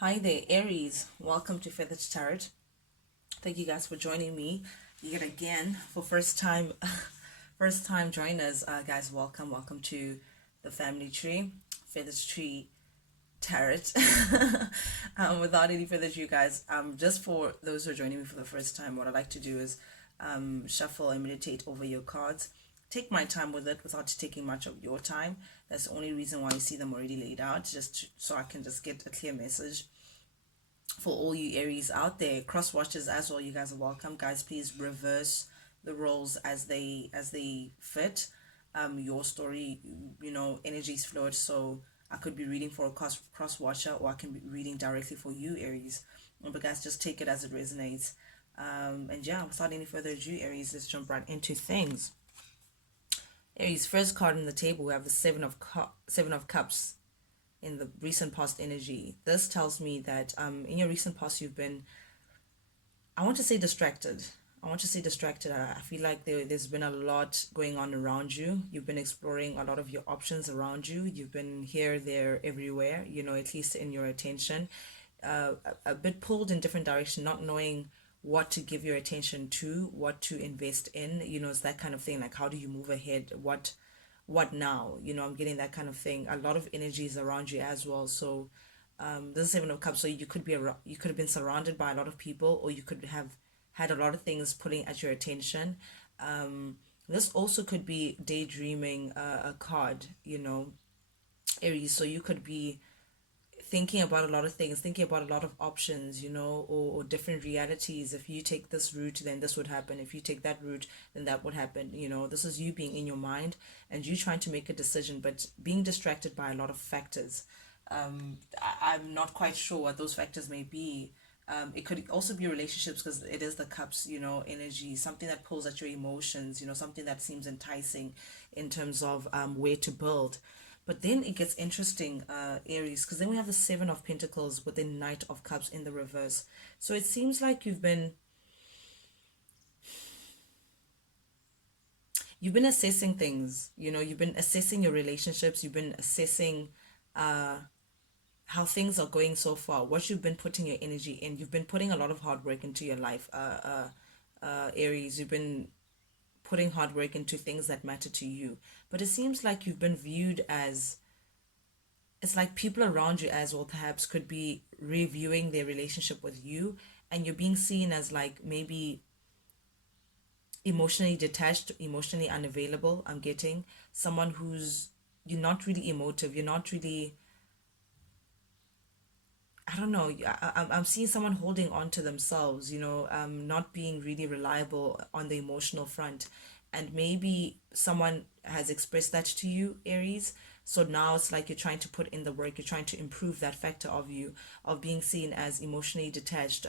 Hi there, Aries. Welcome to Feathered Tarot. Thank you guys for joining me yet again for first time, first time joiners. Guys, welcome to the family tree, Feathered Tree Tarot. Without any further ado, guys, just for those who are joining me for the first time, what I like to do is shuffle and meditate over your cards. Take my time with it without taking much of your time. That's the only reason why you see them already laid out, so I can just get a clear message for all you Aries out there. Cross watchers as well, you guys are welcome. Guys, please reverse the roles as they fit. Your story, energies fluid, so I could be reading for a cross watcher, or I can be reading directly for you, Aries. But guys, just take it as it resonates. And yeah, without any further ado, Aries, let's jump right into things. Aries, first card on the table, we have the Seven of Cups in the recent past energy. This tells me that in your recent past you've been, I want to say distracted. I feel like there's been a lot going on around you. You've been exploring a lot of your options around you. You've been here, there, everywhere, at least in your attention. A bit pulled in different direction, not knowing what to give your attention to, what to invest in. It's that kind of thing. Like, how do you move ahead? What now? I'm getting that kind of thing. A lot of energy is around you as well. So this is Seven of Cups. So you could have been surrounded by a lot of people, or you could have had a lot of things pulling at your attention. This also could be daydreaming, a card, Aries. So you could be thinking about a lot of things, thinking about a lot of options, or different realities. If you take this route, then this would happen. If you take that route, then that would happen. This is you being in your mind and you trying to make a decision, but being distracted by a lot of factors. I'm not quite sure what those factors may be. It could also be relationships, because it is the cups, energy, something that pulls at your emotions, something that seems enticing in terms of where to build. But then it gets interesting, Aries, because then we have the Seven of Pentacles with the Knight of Cups in the reverse. So it seems like you've been assessing things. You've been assessing your relationships. You've been assessing how things are going so far, what you've been putting your energy in. You've been putting a lot of hard work into your life, Aries. You've been putting hard work into things that matter to you. But it seems like you've been viewed as, it's like people around you as well perhaps could be reviewing their relationship with you, and you're being seen as like maybe emotionally detached, emotionally unavailable. I'm getting someone who's, you're not really emotive, you're not really, I don't know. I'm seeing someone holding on to themselves, not being really reliable on the emotional front. And maybe someone has expressed that to you, Aries. So now it's like you're trying to put in the work, you're trying to improve that factor of you, of being seen as emotionally detached,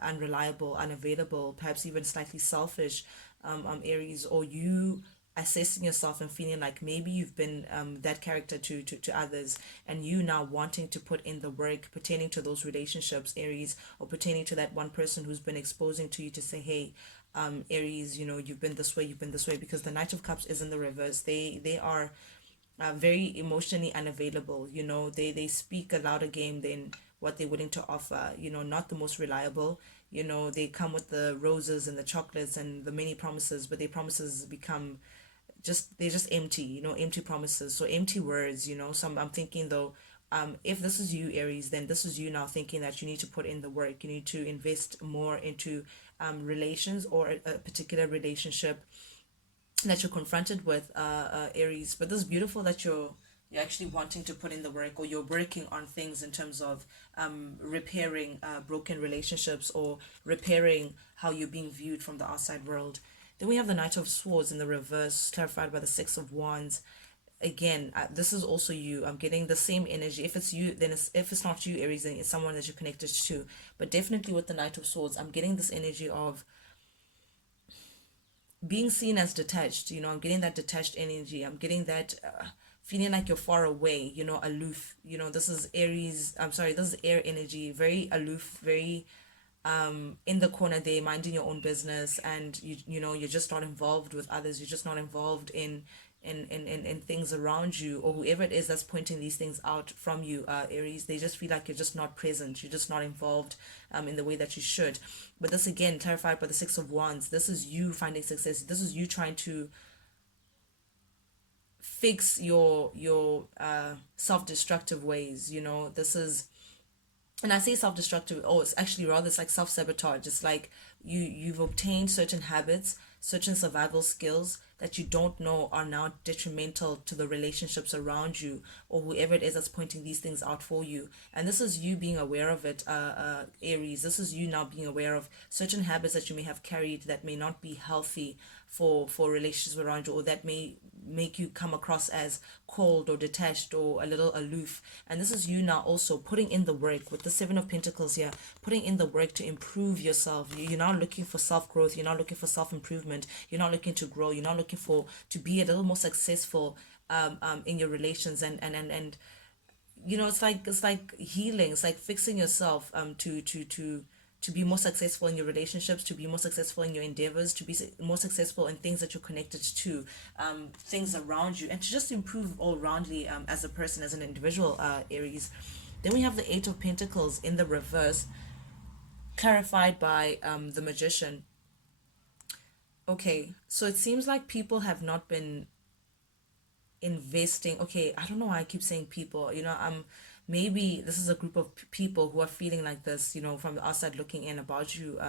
unreliable, unavailable, perhaps even slightly selfish, Aries, or you assessing yourself and feeling like maybe you've been that character to others, and you now wanting to put in the work pertaining to those relationships, Aries, or pertaining to that one person who's been exposing to you to say, hey, Aries, you've been this way, because the Knight of Cups is in the reverse. They are very emotionally unavailable. They speak a louder game than what they're willing to offer. Not the most reliable. They come with the roses and the chocolates and the many promises, but their promises become they're just empty, empty promises, so empty words. So I'm thinking though, if this is you, Aries, then this is you now thinking that you need to put in the work, you need to invest more into relations, or a particular relationship that you're confronted with, Aries. But this is beautiful that you're actually wanting to put in the work, or you're working on things in terms of repairing broken relationships, or repairing how you're being viewed from the outside world. Then we have the Knight of Swords in the reverse, clarified by the Six of Wands. Again, this is also you. I'm getting the same energy. If it's you, then if it's not you, Aries, then it's someone that you're connected to. But definitely with the Knight of Swords, I'm getting this energy of being seen as detached. I'm getting that detached energy. I'm getting that feeling like you're far away, aloof. This is Aries. I'm sorry, this is air energy, very aloof, very in the corner there, minding your own business, and you're just not involved with others. You're just not involved in in things around you, or whoever it is that's pointing these things out from you, Aries. They just feel like you're just not present, you're just not involved in the way that you should. But this again clarified by the Six of Wands. This is you finding success. This is you trying to fix your self-destructive ways. This is, and I say self-destructive, oh, it's actually rather, it's like self-sabotage. It's like you've obtained certain habits, certain survival skills that you don't know are now detrimental to the relationships around you, or whoever it is that's pointing these things out for you. And this is you being aware of it, Aries. This is you now being aware of certain habits that you may have carried that may not be healthy for relationships around you, or that may make you come across as cold or detached or a little aloof. And this is you now also putting in the work with the Seven of Pentacles here, putting in the work to improve yourself. You're now looking for self-growth, you're now looking for self-improvement, you're not looking to grow, you're not looking for to be a little more successful in your relations. And it's like healing, it's like fixing yourself to be more successful in your relationships, to be more successful in your endeavors, to be more successful in things that you're connected to, things around you, and to just improve all roundly as a person, as an individual, Aries. Then we have the Eight of Pentacles in the reverse, clarified by the Magician. Okay, so it seems like people have not been investing. Okay, I don't know why I keep saying people. Maybe this is a group of people who are feeling like this, from the outside looking in about you,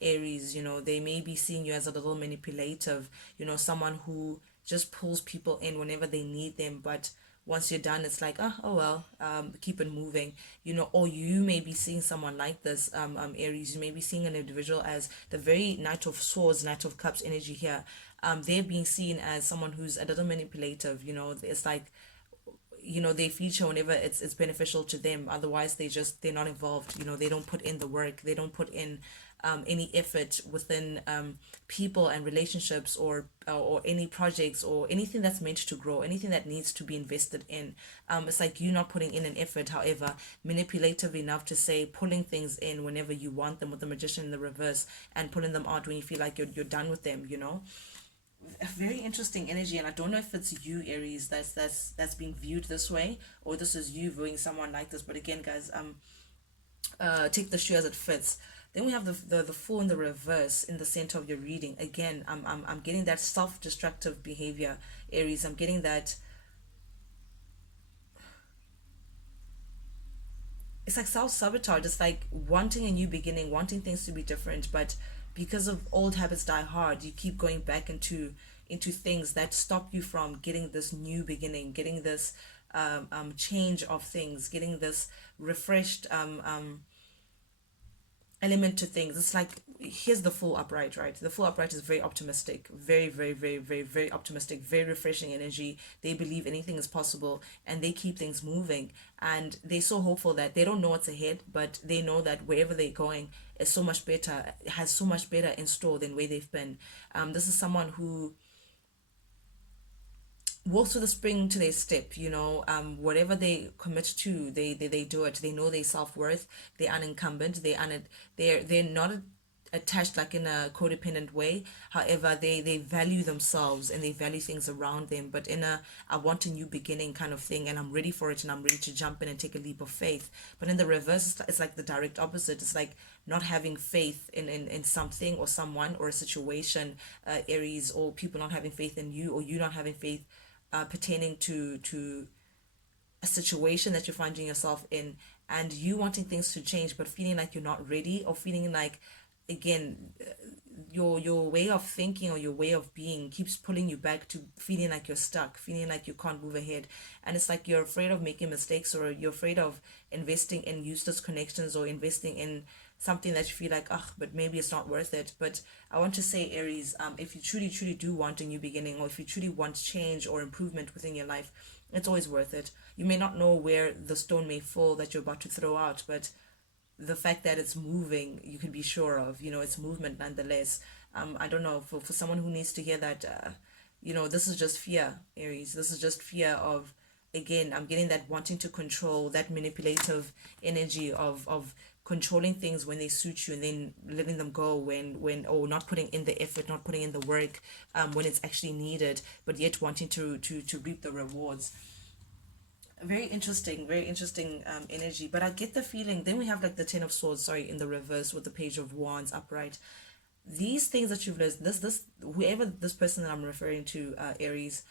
Aries. They may be seeing you as a little manipulative, someone who just pulls people in whenever they need them, but once you're done, it's like, oh well, keep it moving, or you may be seeing someone like this, Aries. You may be seeing an individual as the very Knight of Swords, Knight of Cups energy here. They're being seen as someone who's a little manipulative. It's like, they feature whenever it's beneficial to them. Otherwise they're not involved. They don't put in the work, they don't put in any effort within people and relationships, or any projects, or anything that's meant to grow, anything that needs to be invested in. It's like you not putting in an effort, however manipulative enough to say pulling things in whenever you want them, with the Magician in the reverse, and pulling them out when you feel like you're done with them. A very interesting energy, and I don't know if it's you, Aries, that's being viewed this way, or this is you viewing someone like this. But again, guys, take the shoe as it fits. Then we have the Fool in the reverse in the center of your reading. Again, I'm getting that self-destructive behavior, Aries. I'm getting that it's like self-sabotage. It's like wanting a new beginning, wanting things to be different, but because of old habits die hard, you keep going back into things that stop you from getting this new beginning, getting this change of things, getting this refreshed element to things. It's like, here's the Fool upright, right? The Fool upright is very optimistic, very, very, very, very, very optimistic, very refreshing energy. They believe anything is possible, and they keep things moving, and they're so hopeful that they don't know what's ahead, but they know that wherever they're going is so much better, has so much better in store than where they've been. This is someone who walks with a spring to their step. Whatever they commit to, they do it. They know their self-worth, they're unencumbered, they're not attached like in a codependent way. However, they value themselves and they value things around them, but in a I want a new beginning kind of thing, and I'm ready for it, and I'm ready to jump in and take a leap of faith. But in the reverse, it's like the direct opposite. It's like not having faith in something or someone or a situation, Aries, or people not having faith in you, or you not having faith pertaining to a situation that you're finding yourself in, and you wanting things to change but feeling like you're not ready, or feeling like, again, your way of thinking or your way of being keeps pulling you back to feeling like you're stuck, feeling like you can't move ahead. And it's like you're afraid of making mistakes, or you're afraid of investing in useless connections, or investing in something that you feel like, but maybe it's not worth it. But I want to say, Aries, if you truly do want a new beginning, or if you truly want change or improvement within your life, it's always worth it. You may not know where the stone may fall that you're about to throw out, but the fact that it's moving, you can be sure of, it's movement nonetheless. I don't know, for someone who needs to hear that, this is just fear, Aries. This is just fear of again, I'm getting that wanting to control, that manipulative energy of controlling things when they suit you and then letting them go when or not putting in the effort, not putting in the work when it's actually needed, but yet wanting to reap the rewards. Very interesting energy. But I get the feeling, then we have like the Ten of Swords, sorry, in the reverse with the Page of Wands upright. These things that you've learned, this whoever this person that I'm referring to, Aries,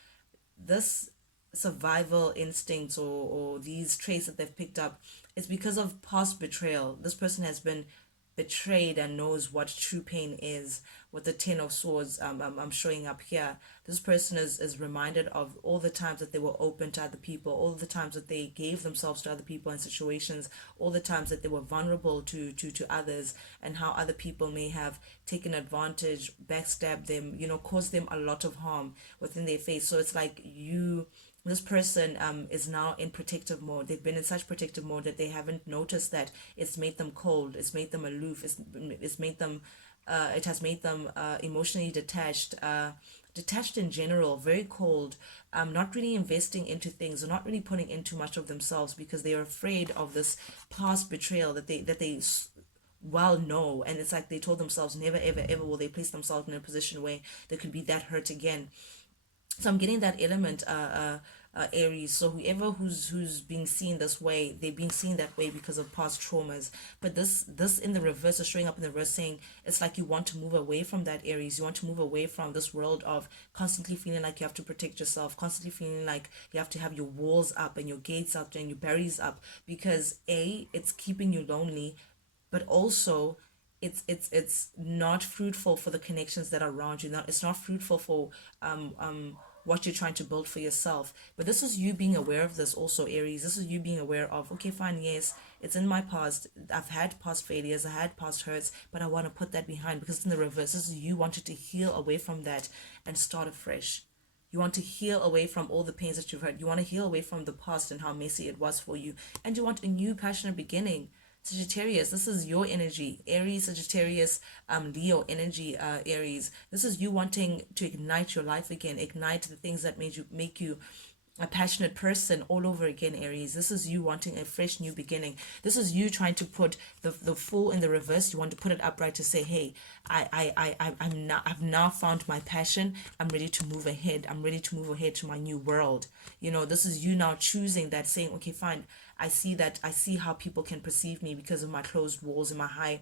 this survival instincts or these traits that they've picked up, it's because of past betrayal. This person has been betrayed and knows what true pain is. With the Ten of Swords, I'm showing up here. This person is reminded of all the times that they were open to other people, all the times that they gave themselves to other people and situations, all the times that they were vulnerable to others, and how other people may have taken advantage, backstabbed them, caused them a lot of harm within their face. So it's like this person is now in protective mode. They've been in such protective mode that they haven't noticed that it's made them cold, it's made them aloof, it's made them it has made them emotionally detached, detached in general, very cold, not really investing into things, or not really putting in too much of themselves because they are afraid of this past betrayal that they well know. And it's like they told themselves never ever ever will they place themselves in a position where they could be that hurt again. So I'm getting that element, Aries. So whoever who's being seen this way, they're being seen that way because of past traumas. But this in the reverse is showing up in the reverse, saying it's like you want to move away from that, Aries. You want to move away from this world of constantly feeling like you have to protect yourself, constantly feeling like you have to have your walls up and your gates up and your barriers up, because it's keeping you lonely, but also it's not fruitful for the connections that are around you. Not It's not fruitful for what you're trying to build for yourself. But this is you being aware of this also, Aries. This is you being aware of, okay, fine, yes, it's in my past. I've had past failures, I had past hurts, but I want to put that behind, because it's in the reverse. This is you wanted to heal away from that and start afresh. You want to heal away from all the pains that you've had. You want to heal away from the past and how messy it was for you. And you want a new passionate beginning. Sagittarius, this is your energy. Aries, Sagittarius, Leo energy, Aries. This is you wanting to ignite your life again, ignite the things that make you a passionate person all over again, Aries. This is you wanting a fresh new beginning. This is you trying to put the Fool in the reverse. You want to put it upright to say, hey, I've now found my passion. I'm ready to move ahead. I'm ready to move ahead to my new world. This is you now choosing that, saying, okay, fine, I see how people can perceive me because of my closed walls and my high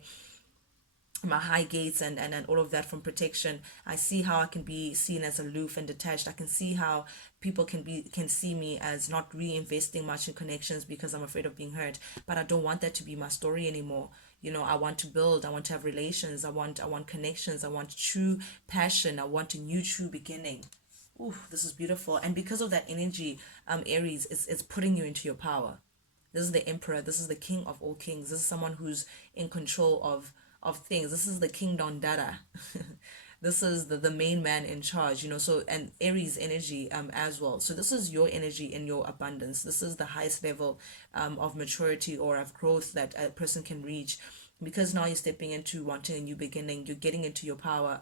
gates and all of that from protection. I see how I can be seen as aloof and detached. I can see how people can see me as not reinvesting much in connections because I'm afraid of being hurt. But I don't want that to be my story anymore. I want to build, I want to have relations, I want connections, I want true passion, I want a new true beginning. Ooh, this is beautiful. And because of that energy, Aries, it's putting you into your power. This is the emperor. This is the king of all kings. This is someone who's in control of things. This is the King Don Dada. This is the main man in charge, so, and Aries energy as well. So this is your energy in your abundance. This is the highest level of maturity or of growth that a person can reach, because now you're stepping into wanting a new beginning. You're getting into your power.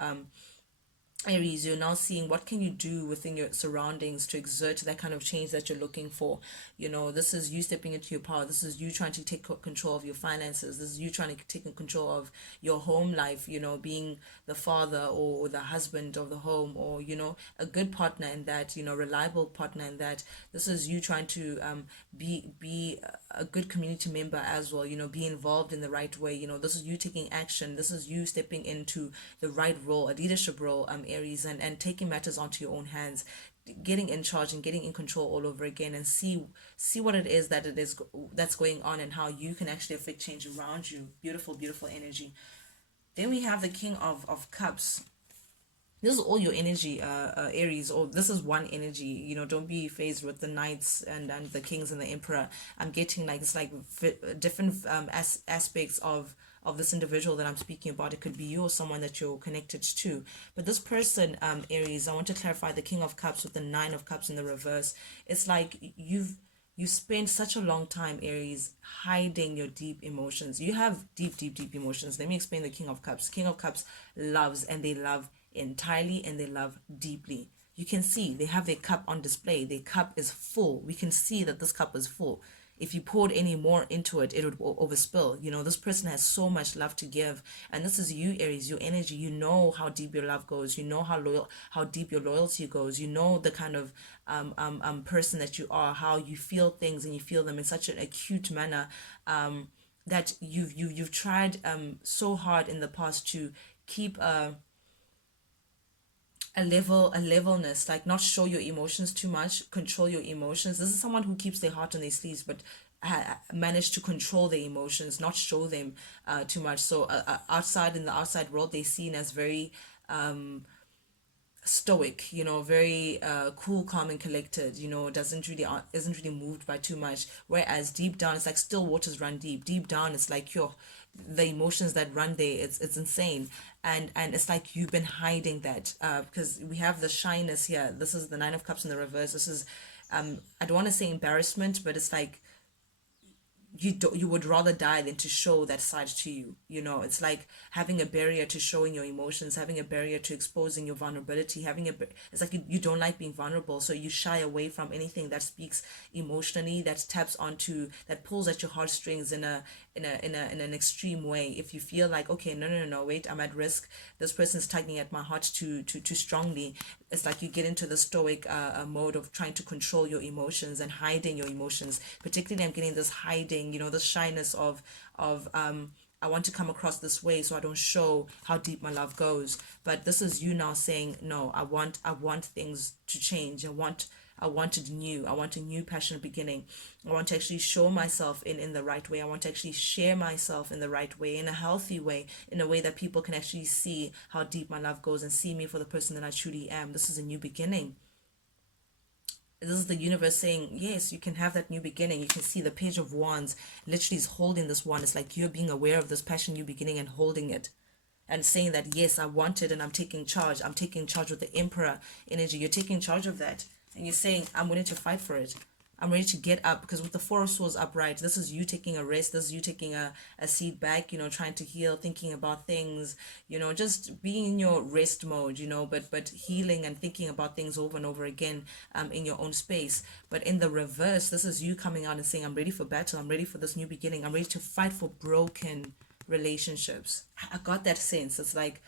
Aries, you're now seeing what can you do within your surroundings to exert that kind of change that you're looking for. This is you stepping into your power. This is you trying to take control of your finances. This is you trying to take control of your home life, being the father or the husband of the home, or, a good partner in that, reliable partner in that. This is you trying to be a good community member as well, be involved in the right way. This is you taking action. This is you stepping into the right role, a leadership role, Aries, and taking matters onto your own hands, getting in charge and getting in control all over again, and see what it is that's going on and how you can actually affect change around you. Beautiful, beautiful energy. Then we have the King of Cups. This is all your energy, Aries, or this is one energy. Don't be phased with the knights and the kings and the emperor. I'm getting like it's like different aspects of this individual that I'm speaking about. It could be you or someone that you're connected to. But this person, Aries, I want to clarify the King of Cups with the Nine of Cups in the reverse. It's like you spend such a long time, Aries, hiding your deep emotions. You have deep, deep, deep emotions. Let me explain the King of Cups. King of Cups loves, and they love entirely, and they love deeply. You can see they have their cup on display. Their cup is full. We can see that this cup is full. If you poured any more into it, it would overspill. You know, this person has so much love to give. And this is you, Aries, your energy. You know how deep your love goes. You know how deep your loyalty goes. You know the kind of person that you are, how you feel things and you feel them in such an acute manner. That you've tried so hard in the past to keep a levelness, like not show your emotions too much, control your emotions. This is someone who keeps their heart on their sleeves, but manage to control their emotions, not show them too much. So outside, in the outside world, they're seen as very stoic, you know, very cool, calm, and collected. You know, doesn't really isn't really moved by too much. Whereas deep down, it's like still waters run deep. Deep down, it's like the emotions that run there. It's insane, and it's like you've been hiding that because we have the shyness here. This is the Nine of Cups in the reverse. This is I don't want to say embarrassment, but it's like you would rather die than to show that side to you. You know, it's like having a barrier to showing your emotions, having a barrier to exposing your vulnerability, it's like you don't like being vulnerable, so you shy away from anything that speaks emotionally, that taps onto, that pulls at your heartstrings in an extreme way. If you feel like, okay, no, wait, I'm at risk, this person's tugging at my heart too strongly, it's like you get into the stoic mode of trying to control your emotions and hiding your emotions. Particularly, I'm getting this hiding, you know, the shyness of I want to come across this way so I don't show how deep my love goes. But this is you now saying, no, I want things to change. I wanted new. I want a new passionate beginning. I want to actually show myself in the right way. I want to actually share myself in the right way, in a healthy way, in a way that people can actually see how deep my love goes and see me for the person that I truly am. This is a new beginning. This is the universe saying, yes, you can have that new beginning. You can see the Page of Wands literally is holding this wand. It's like you're being aware of this passion new beginning and holding it and saying that, yes, I want it and I'm taking charge. I'm taking charge with the Emperor energy. You're taking charge of that. And you're saying, I'm willing to fight for it. I'm ready to get up, because with the Four of Swords upright, this is you taking a rest. This is you taking a seat back, you know, trying to heal, thinking about things, you know, just being in your rest mode, you know, but healing and thinking about things over and over again in your own space. But in the reverse, this is you coming out and saying, I'm ready for battle. I'm ready for this new beginning. I'm ready to fight for broken relationships. I got that sense. It's like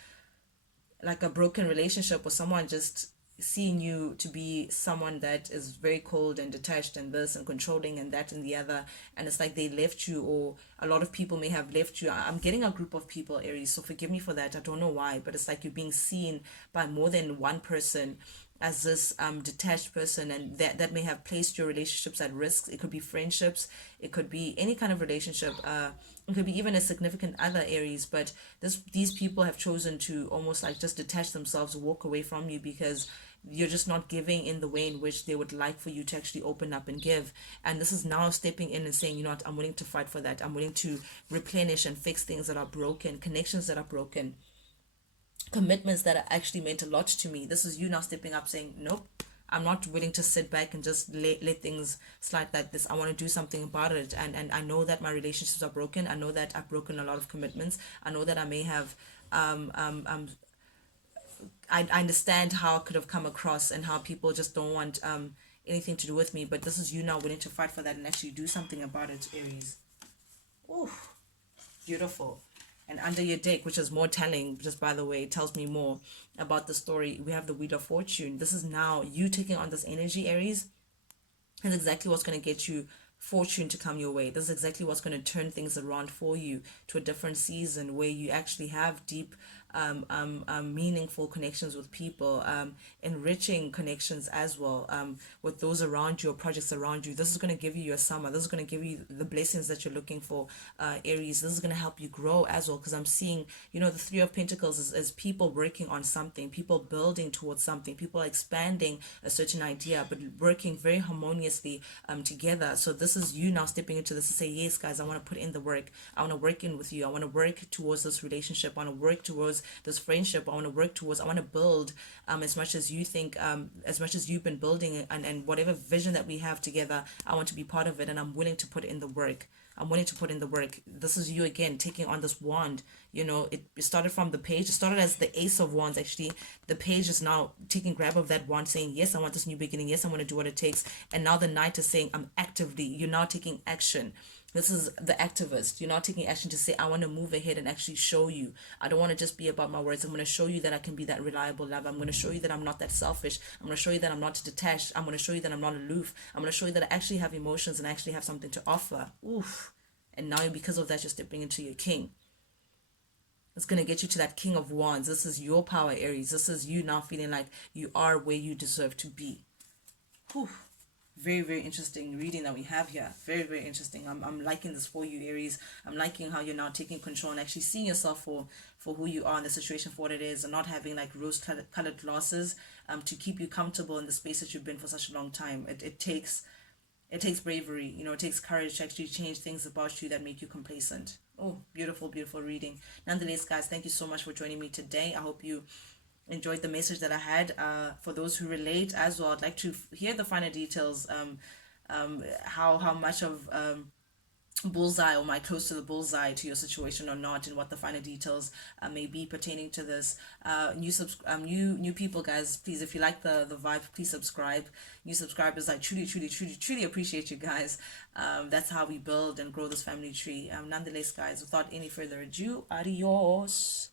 a broken relationship, or someone just seeing you to be someone that is very cold and detached and this and controlling and that and the other, and it's like they left you, or a lot of people may have left you. I'm getting a group of people, Aries, so forgive me for that. I don't know why, but it's like you're being seen by more than one person as this detached person, and that may have placed your relationships at risk. It could be friendships, it could be any kind of relationship, it could be even a significant other, Aries. But these people have chosen to almost like just detach themselves, walk away from you, because you're just not giving in the way in which they would like for you to actually open up and give. And this is now stepping in and saying, you know what, I'm willing to fight for that. I'm willing to replenish and fix things that are broken, connections that are broken, commitments that actually meant a lot to me. This is you now stepping up saying, nope, I'm not willing to sit back and just let things slide like this. I want to do something about it. And I know that my relationships are broken. I know that I've broken a lot of commitments. I know that I may have I understand how it could have come across and how people just don't want anything to do with me. But this is you now willing to fight for that and actually do something about it, Aries. Ooh, beautiful. And under your deck, which is more telling, just by the way, it tells me more about the story. We have the Wheel of Fortune. This is now you taking on this energy, Aries. That's exactly what's going to get you fortune to come your way. This is exactly what's going to turn things around for you to a different season where you actually have deep meaningful connections with people, enriching connections as well, with those around you or projects around you. This is going to give you your summer. This is going to give you the blessings that you're looking for, Aries. This is going to help you grow as well, because I'm seeing, you know, the Three of Pentacles is people working on something, people building towards something, people expanding a certain idea, but working very harmoniously together. So this is you now stepping into this to say, yes, guys, I want to put in the work. I want to work in with you. I want to work towards this relationship. I want to work towards this friendship. I want to work towards. I want to build as much as you think, as much as you've been building, and whatever vision that we have together, I want to be part of it, and I'm willing to put in the work. I'm willing to put in the work. This is you again taking on this wand. You know, it started from the page. It started as the Ace of Wands, actually. The page is now taking grab of that wand, saying, yes, I want this new beginning. Yes, I want to do what it takes. And now the Knight is saying, I'm actively, you're now taking action. This is the activist. You're not taking action to say, I want to move ahead and actually show you. I don't want to just be about my words. I'm going to show you that I can be that reliable lover. I'm going to show you that I'm not that selfish. I'm going to show you that I'm not detached. I'm going to show you that I'm not aloof. I'm going to show you that I actually have emotions and I actually have something to offer. Oof. And now because of that, you're stepping into your king. It's going to get you to that King of Wands. This is your power, Aries. This is you now feeling like you are where you deserve to be. Whew. Very, very interesting reading that we have here. Very, very interesting. I'm liking this for you, Aries. I'm liking how you're now taking control and actually seeing yourself for who you are in the situation, for what it is, and not having like rose-colored glasses to keep you comfortable in the space that you've been for such a long time. It takes bravery. You know, it takes courage to actually change things about you that make you complacent. Oh, beautiful, beautiful reading. Nonetheless, guys, thank you so much for joining me today. I hope you enjoyed the message that I had. For those who relate as well, I'd like to hear the finer details. How much of bullseye, or am I close to the bullseye to your situation or not, and what the finer details may be pertaining to this. New people, guys, please, if you like the vibe, please subscribe. New subscribers, I truly appreciate you guys. That's how we build and grow this family tree. Nonetheless, guys, without any further ado, adios.